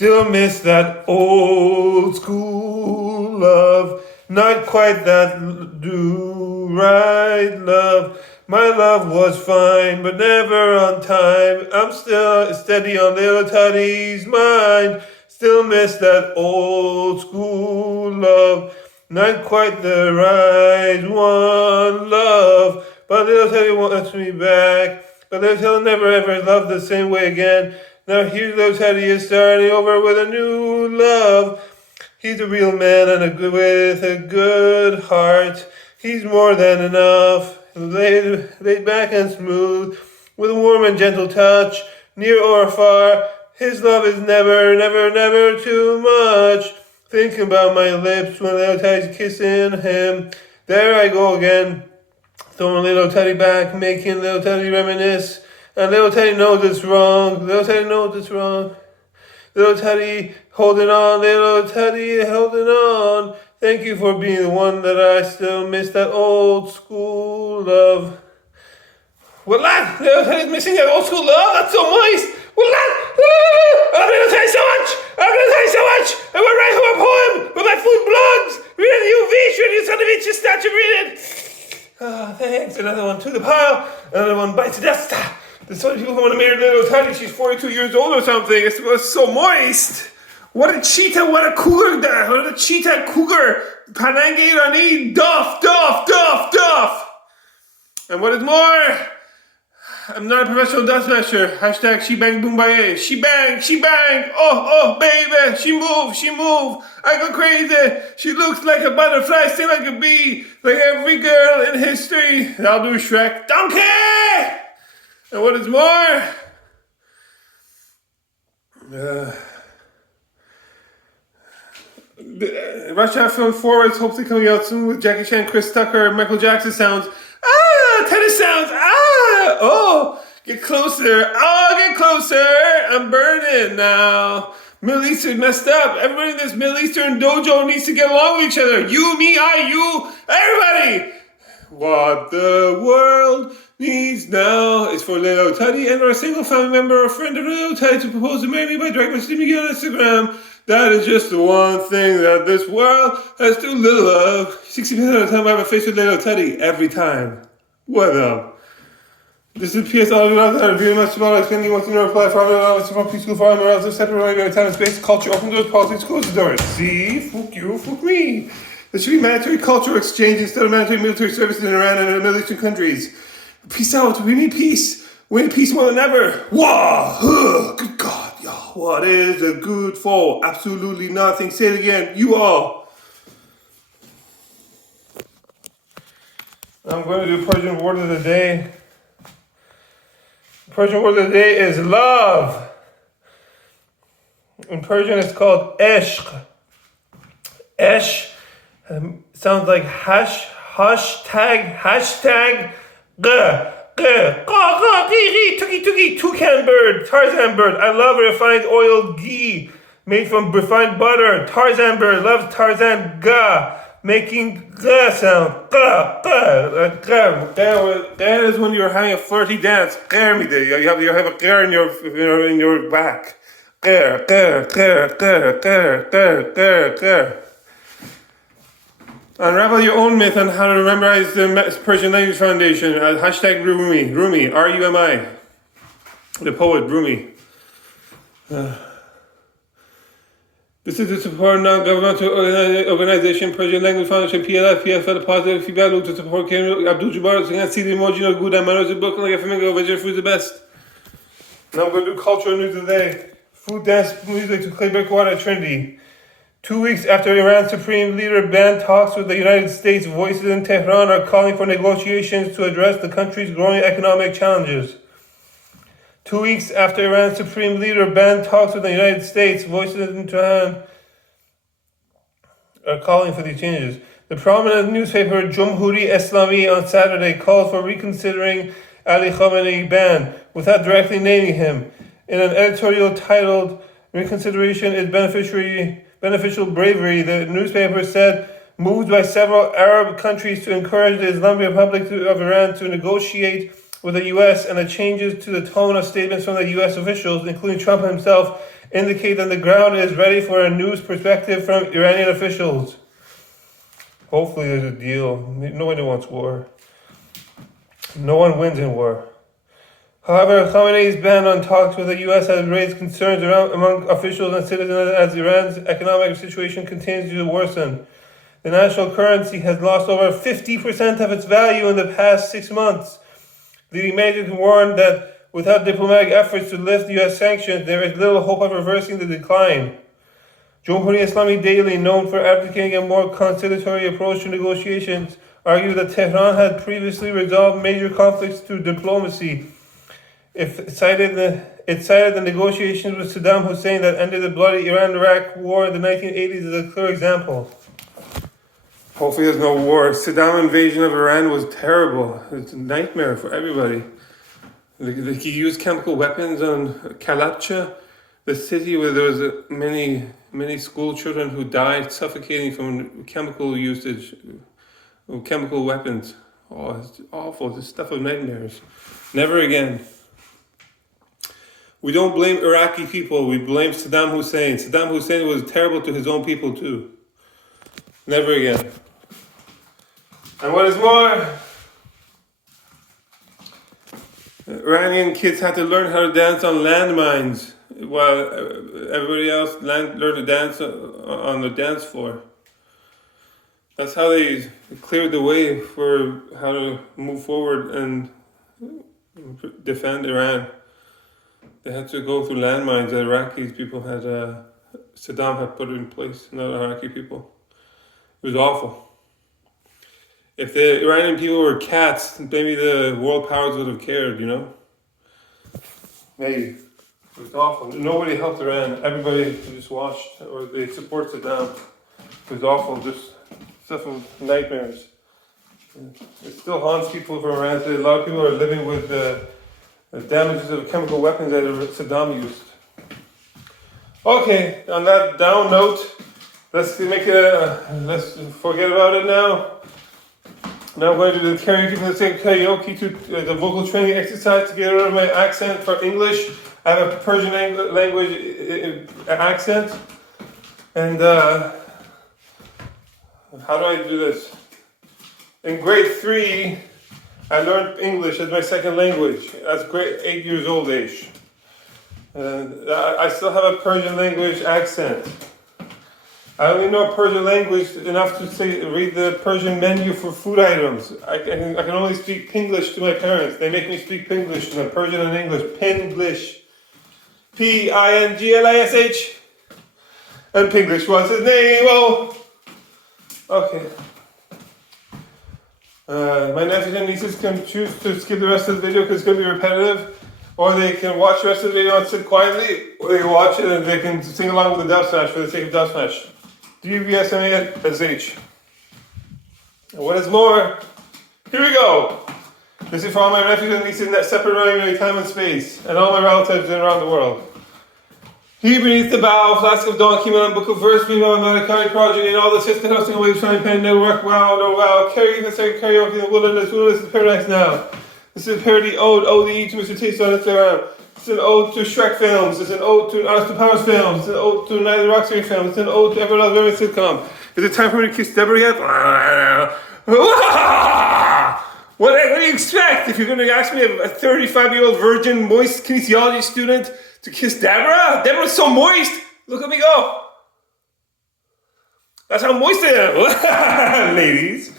Still miss that old school love. Not quite that do-right love. My love was fine, but never on time. I'm still steady on little Teddy's mind. Still miss that old school love. Not quite the right one, love. But little Teddy wants me back. But little Teddy never ever loved the same way again. Now here's little Teddy is starting over with a new love. He's a real man and with a good heart. He's more than enough. Laid back and smooth, with a warm and gentle touch, near or far. His love is never, never, never too much. Thinking about my lips when little Teddy's kissing him. There I go again, throwing little Teddy back, making little Teddy reminisce. And little Teddy knows it's wrong. Little Teddy knows it's wrong. Little Teddy holding on, little Teddy holding on. Thank you for being the one that I still miss, that old school love. Well, lad, little Teddy's missing that old school love. That's so moist. Well, lad, I'm going to tell you so much. I'm going to tell you so much. I will write him a poem with my full blogs. Read the UV, read the son of bitch, start to read it. Ah, thanks. Another one to the pile. Another one bites the dust. There's so many people who want to marry little Teddy. She's 42 years old or something. It was so moist. What a cheetah, what a cougar there. What a cheetah, cougar. Panange Rani, duff, duff, duff, duff. And what is more, I'm not a professional dust smasher. Hashtag she bang boom baye. She bang, oh baby. She move. I go crazy. She looks like a butterfly, sting like a bee. Like every girl in history. I'll do Shrek. Donkey! And what is more, Russia film Forwards hopefully coming out soon with Jackie Chan, Chris Tucker, Michael Jackson sounds. Tennis sounds. Oh, get closer. Get closer. I'm burning now. Middle Eastern messed up. Everybody in this Middle Eastern dojo needs to get along with each other. You, me, I, you, everybody. What the world needs now is for little Teddy and or a single family member or friend of little Teddy to propose to marry me by direct messaging me on Instagram. That is just the one thing that this world has too little of. 60% of the time I have a face with little Teddy. Every time. What up? This is PS Audio that are very much about explaining what's in your reply for all from preschool for all else separate by time and space, culture, open doors, politics, close the doors. See? Fuck you, fuck me. There should be mandatory cultural exchange instead of mandatory military service in Iran and in Middle Eastern countries. Peace out. We need peace. We need peace more than ever. Whoa! Good God, y'all. What is a good for? Absolutely nothing. Say it again. You all. I'm going to do Persian word of the day. Persian word of the day is love. In Persian, it's called ishq. Esh sounds like hashtag toucan bird, Tarzan bird. I love refined oil ghee made from refined butter. Tarzan bird loves Tarzan making sound. That is when you're having a flirty dance. You have a ger in your back. Unravel your own myth on how to memorize the Persian Language Foundation. Hashtag Rumi, R-U-M-I. The poet, Rumi. This is the support non-governmental organization, Persian Language Foundation, PLF, PFL, positive feedback loop to support Abdul Jabbar, so you can see the emoji of good and manners of book, like a flamingo, veggie food the best. Now I'm going to do cultural news today. Food, dance, music to Clay Breakwater at Trinity. 2 weeks after Iran's supreme leader banned talks with the United States, voices in Tehran are calling for negotiations to address the country's growing economic challenges. 2 weeks after Iran's supreme leader banned talks with the United States, voices in Tehran are calling for these changes. The prominent newspaper Jumhuri Islami on Saturday called for reconsidering Ali Khamenei's ban without directly naming him. In an editorial titled "Reconsideration is Beneficial Bravery," the newspaper said moves by several Arab countries to encourage the Islamic Republic of Iran to negotiate with the U.S. and the changes to the tone of statements from the U.S. officials, including Trump himself, indicate that the ground is ready for a news perspective from Iranian officials. Hopefully there's a deal. Nobody wants war. No one wins in war. However, Khamenei's ban on talks with the U.S. has raised concerns among officials and citizens as Iran's economic situation continues to worsen. The national currency has lost over 50% of its value in the past 6 months, leading many to warn that without diplomatic efforts to lift U.S. sanctions, there is little hope of reversing the decline. Jamhuri Islami Daily, known for advocating a more conciliatory approach to negotiations, argued that Tehran had previously resolved major conflicts through diplomacy. It cited the negotiations with Saddam Hussein that ended the bloody Iran-Iraq war in the 1980s as a clear example. Hopefully there's no war. Saddam's invasion of Iran was terrible. It's a nightmare for everybody. He used chemical weapons on Kalabcha, the city where there was many school children who died suffocating from chemical usage, chemical weapons. Oh, it's awful. It's stuff of nightmares. Never again. We don't blame Iraqi people. We blame Saddam Hussein. Saddam Hussein was terrible to his own people too. Never again. And what is more, Iranian kids had to learn how to dance on landmines while everybody else learned to dance on the dance floor. That's how they cleared the way for how to move forward and defend Iran. They had to go through landmines that Iraqi people had, Saddam had put in place, not Iraqi people. It was awful. If the Iranian people were cats, maybe the world powers would have cared, you know? Maybe. It was awful. Nobody helped Iran. Everybody just watched, or they support Saddam. It was awful, just stuff of nightmares. It still haunts people from Iran today. A lot of people are living with the damages of chemical weapons that Saddam used. Okay, on that down note, let's forget about it now. Now I'm going to do the karaoke to the vocal training exercise to get rid of my accent for English. I have a Persian language accent. And how do I do this? In grade 3, I learned English as my second language. That's grade 8 years old age. I still have a Persian language accent. I only know Persian language enough to read the Persian menu for food items. I can only speak Pinglish to my parents. They make me speak Pinglish to them, Persian and English. Pinglish. Pinglish. And Pinglish was his name. Oh. Okay. My nephews and nieces can choose to skip the rest of the video because it's going to be repetitive, or they can watch the rest of the video and sit quietly, or they can watch it and they can sing along with the dub smash for the sake of dub smash. DUBSMASH. And what is more, here we go. This is for all my nephews and nieces that separate me time and space, and all my relatives around the world. He beneath the bow, flask of dawn came on, book of verse, meanwhile, about a carry project, and all the sister hosting away, trying pen network, wow, no wow, karaoke in the wilderness is paradise now. This is a parody ode to Mr. Taste on Instagram. It's an ode to Shrek films, it's an ode to Austin Powers films, it's an ode to Night of the Roxbury films, it's an ode to Everlove Women sitcom. Is it time for me to kiss Deborah yet? What do you expect? If you're going to ask me, a 35-year-old virgin, moist kinesiology student, to kiss Deborah? Deborah's so moist. Look at me go. That's how moist I am, ladies.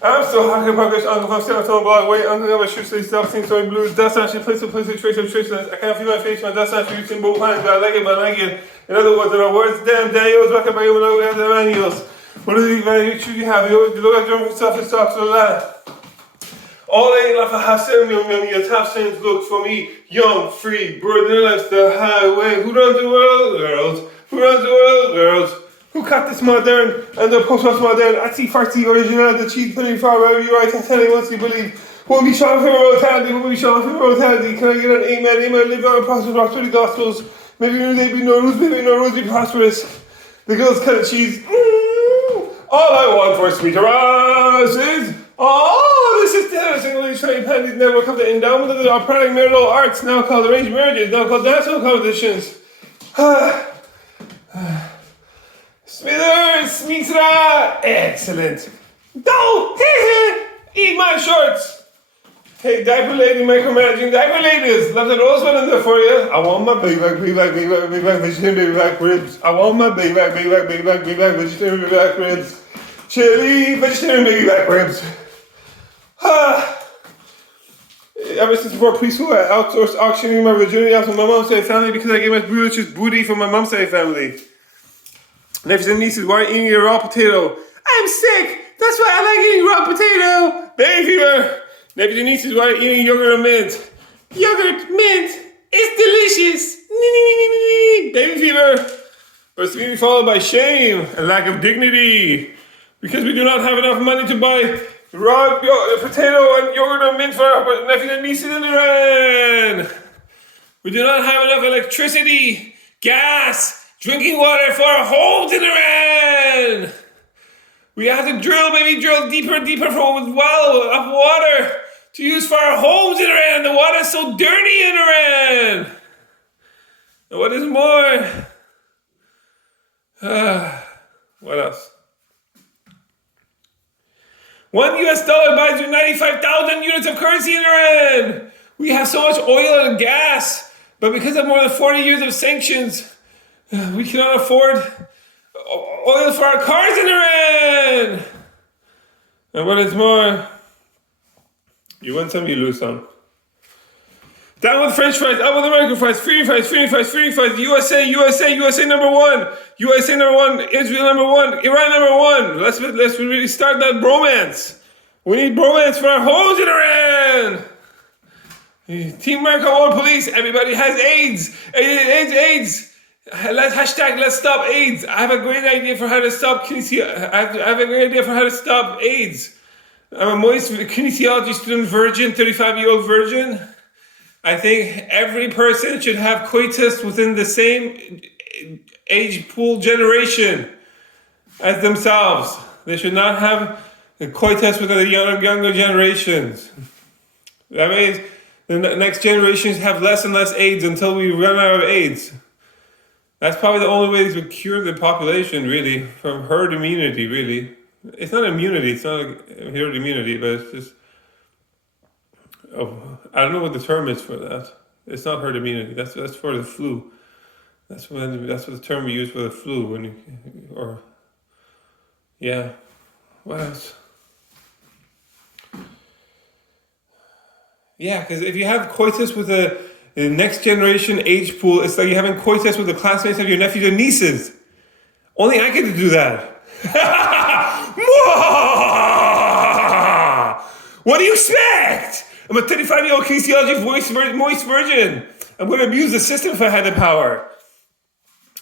I'm so hot in progress. Uncle, I'm still on the blog. Wait, Uncle, I'm a shoot, say stuff, sing story blues. Dust actually plays trace of traces. I can't feel my face. My dust actually using both hands, but I like it, but I like it. In other words, there are words. Damn, Daniels, back up by you, and I have the manuals. What do you have? You look like drunk yourself and talk to the lad. All I laugh at Hashem, your top sayings look for me, young, free, burden life's the highway. Who runs the world, girls? Who runs the world, girls? Who cut this modern and the post-modern? I see farsi original, the cheese penny far wherever you are, I can tell you once you believe. Who will be shot for mortality? Who will be shot for mortality? Can I get an amen? Amen, live on and prosper, prosper the gospels. Maybe they be no rules, maybe no rules be prosperous. The girls cut the cheese. All I want for sweeter roses. Oh, this is the single trained panties network of the endowment of the operatic marital arts, now called arranged marriages, now called dancehall competitions. Smithers, Smithra! Excellent. Don't eat my shorts. Hey, diaper lady, micromanaging diaper ladies. Left a rosebud in there for you. I want my big back, vegetarian baby back ribs. I want my big back, vegetarian baby back ribs. Chili, vegetarian baby back ribs. Ever since before preschool, I outsourced auctioning my virginity out to my mom's side family because I gave my brutish booty from my mom's side family. Nephews and nieces, why are you eating a raw potato? I'm sick. That's why I like eating raw potato. Baby fever. Nephews and nieces, why are you eating yogurt and mint? Yogurt, mint, it's delicious. Baby fever. But it's immediately followed by shame and lack of dignity. Because we do not have enough money to buy raw potato and yogurt and mint for our nephews and nieces in Iran. We do not have enough electricity, gas, drinking water for our homes in Iran. We have to drill deeper and deeper for a well of water to use for our homes in Iran. The water is so dirty in Iran. And what is more? What else? $1 buys you 95,000 units of currency in Iran. We have so much oil and gas, but because of more than 40 years of sanctions, we cannot afford oil for our cars in Iran. And what is more, you win some, you lose some. Down with French fries, up with American fries, free fries, USA number one, USA number one, Israel number one, Iran number one. Let's really start that bromance. We need bromance for our homes in Iran. Team America World Police, everybody has AIDS. AIDS. Let's stop AIDS. I have a great idea for how to stop AIDS. I'm a moist kinesiology student virgin, 35-year-old virgin. I think every person should have coitus within the same age pool generation as themselves. They should not have the coitus with the younger generations. That means the next generations have less and less AIDS until we run out of AIDS. That's probably the only way to cure the population, really, from herd immunity, really. It's not immunity, it's not herd immunity, but it's just... I don't know what the term is for that. It's not herd immunity. That's for the flu. That's what the term we use for the flu. What else? Yeah, because if you have coitus with the next generation age pool, it's like you're having coitus with the classmates of your nephews and nieces. Only I get to do that. What do you expect? I'm a 35-year-old kinesiology moist virgin. I'm going to abuse the system if I had the power.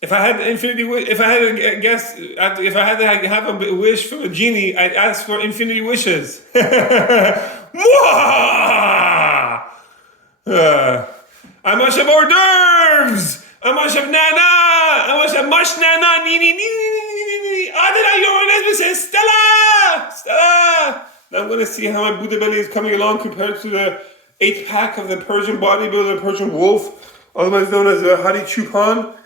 If I had to have a wish from a genie, I'd ask for infinity wishes. I must have hors d'oeuvres. I must have nana. I must have mush nana. aDele, your husband says Stella. Now I'm going to see how my Buddha belly is coming along compared to the 8th pack of the Persian bodybuilder, Persian wolf, otherwise known as the Hadi Chupan.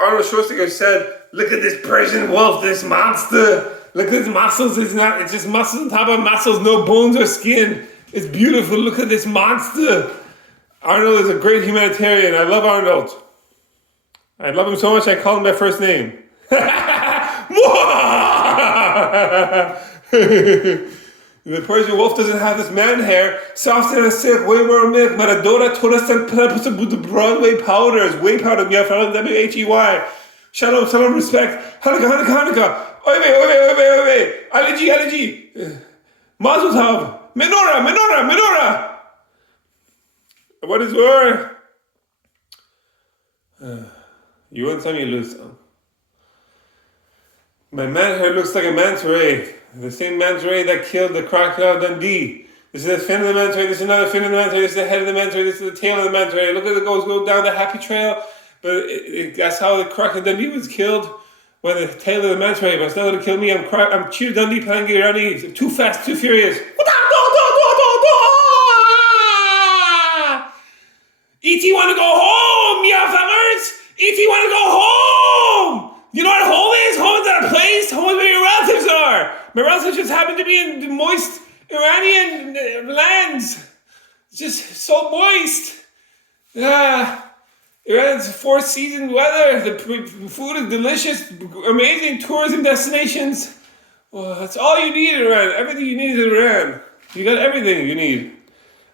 Arnold Schwarzenegger said, "Look at this Persian wolf, this monster. Look at his muscles. It's just muscles on top of muscles, no bones or skin. It's beautiful. Look at this monster." Arnold is a great humanitarian. I love Arnold. I love him so much I call him by first name. The Persian wolf doesn't have this man hair. Soft and silk, way more milk. Maradona told us to put the Broadway powders. Whey powder. WHEY. Shalom, respect. Hanukkah. Oy. Allergy. Mazel tov. Menorah. What is more? You win some, you lose some. My man hair looks like a manta ray. The same manta ray that killed the crocodile Dundee. This is the fin of the manta ray, this is another fin of the manta ray, this is the head of the manta ray, this is the tail of the manta ray. Look at it go down the happy trail. But that's how the crocodile Dundee was killed, by the tail of the manta ray. But it's not going to kill me. I'm Cheetah Dundee Pangirani. Too fast, too furious. E.T. want to go home, yeah, famers. E.T. you want to go home. You know what home is? Home is not a place. Home is where your relatives are. My relatives just happen to be in the moist Iranian lands. It's just so moist. Iran's four-season weather. The food is delicious. Amazing tourism destinations. Well, that's all you need in Iran. Everything you need is in Iran. You got everything you need.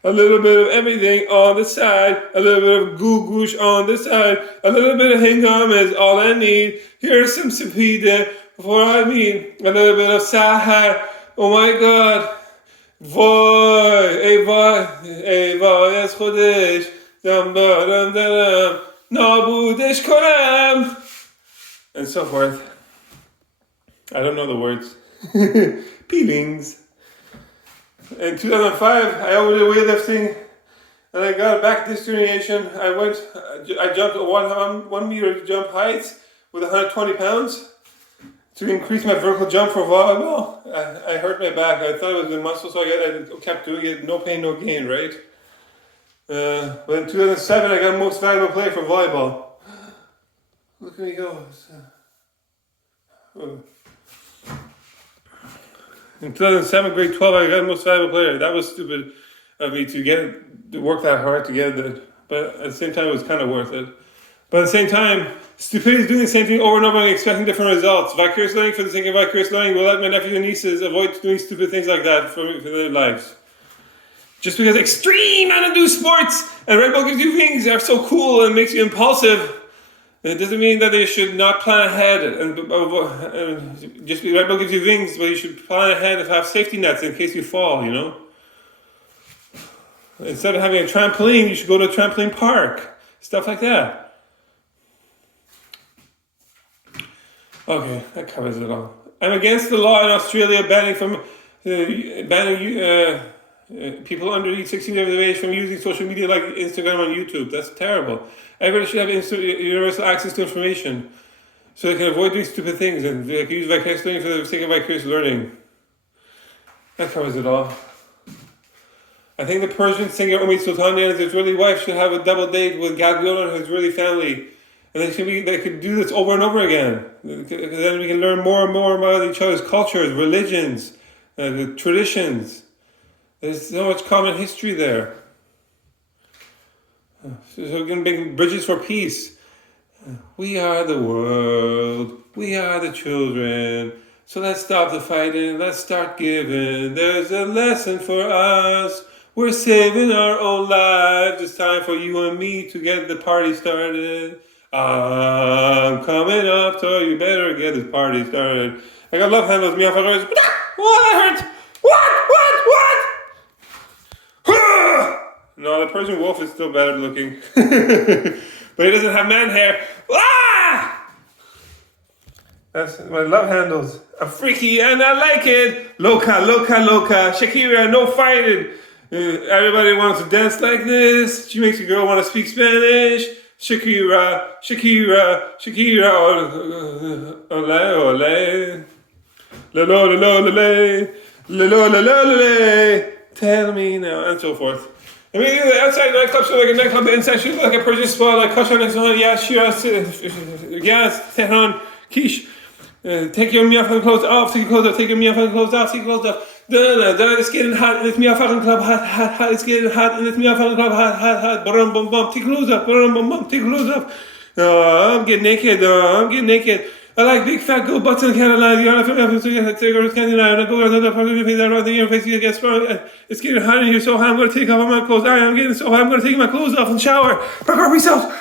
A little bit of everything on the side. A little bit of gugush on the side. A little bit of hingam is all I need. Here's some sepide before I meet. A little bit of sahar. Oh my God. Voy, es chodesh. Dam dam dam. Nabudesh konam. And so forth. I don't know the words. Peelings. In 2005, I overdid weightlifting, and I got back this variation. I jumped a 1 meter jump heights with 120 pounds to increase my vertical jump for volleyball. I hurt my back. I thought it was the muscle, so I kept doing it. No pain, no gain, right? But in 2007, I got most valuable player for volleyball. Look at me go. In 2007, grade 12, I got most valuable player. That was stupid of me to work that hard to get it. But at the same time, it was kind of worth it. But at the same time, stupidity is doing the same thing over and over and expecting different results. Vicarious learning for the sake of vicarious learning will let my nephews and nieces avoid doing stupid things like that for their lives. Just because extreme uninduced sports and Red Bull gives you wings are so cool and makes you impulsive, it doesn't mean that they should not plan ahead. And just because Red Bull gives you wings, but you should plan ahead and have safety nets in case you fall, you know? Instead of having a trampoline, you should go to a trampoline park. Stuff like that. Okay, that covers it all. I'm against the law in Australia banning people under 16 years of age from using social media like Instagram and YouTube. That's terrible. Everybody should have universal access to information so they can avoid doing stupid things and they can use vicarious learning for the sake of vicarious learning. That covers it all. I think the Persian singer Sultani and his Israeli wife should have a double date with Gagliola and his Israeli family. And they could do this over and over again. Because then we can learn more and more about each other's cultures, religions, traditions. There's so much common history there. So we can make bridges for peace. We are the world. We are the children. So let's stop the fighting. Let's start giving. There's a lesson for us. We're saving our own lives. It's time for you and me to get the party started. I'm coming up, so you better get this party started. I got love handles. Me off. Oh, that hurt. What? No, the Persian wolf is still better looking. But he doesn't have man hair. Ah! That's my love handles. I'm freaky and I like it. Loca. Shakira, no fighting. Everybody wants to dance like this. She makes a girl want to speak Spanish. Shakira. Ole. Le. Tell me now, and so forth. I mean, the outside nightclub should look like a nightclub, the inside should look like a Persian spa, like Kashan and so on. Yes, Tehran, Kish. Take your motherfucking clothes off, take your motherfucking clothes off. It's getting hot, and it's motherfucking club, hot. It's getting hot, and it's motherfucking club, hot. Bum, take your clothes off, take your clothes off. I'm getting naked. I like big fat gold butts in Canada. You don't have to take over Canada. I go around the fucking face around the face. You get sprung. It's getting hot in here so hot. I'm going to take off my clothes. I'm getting so hot. I'm going to take my clothes off and shower. Prepare myself.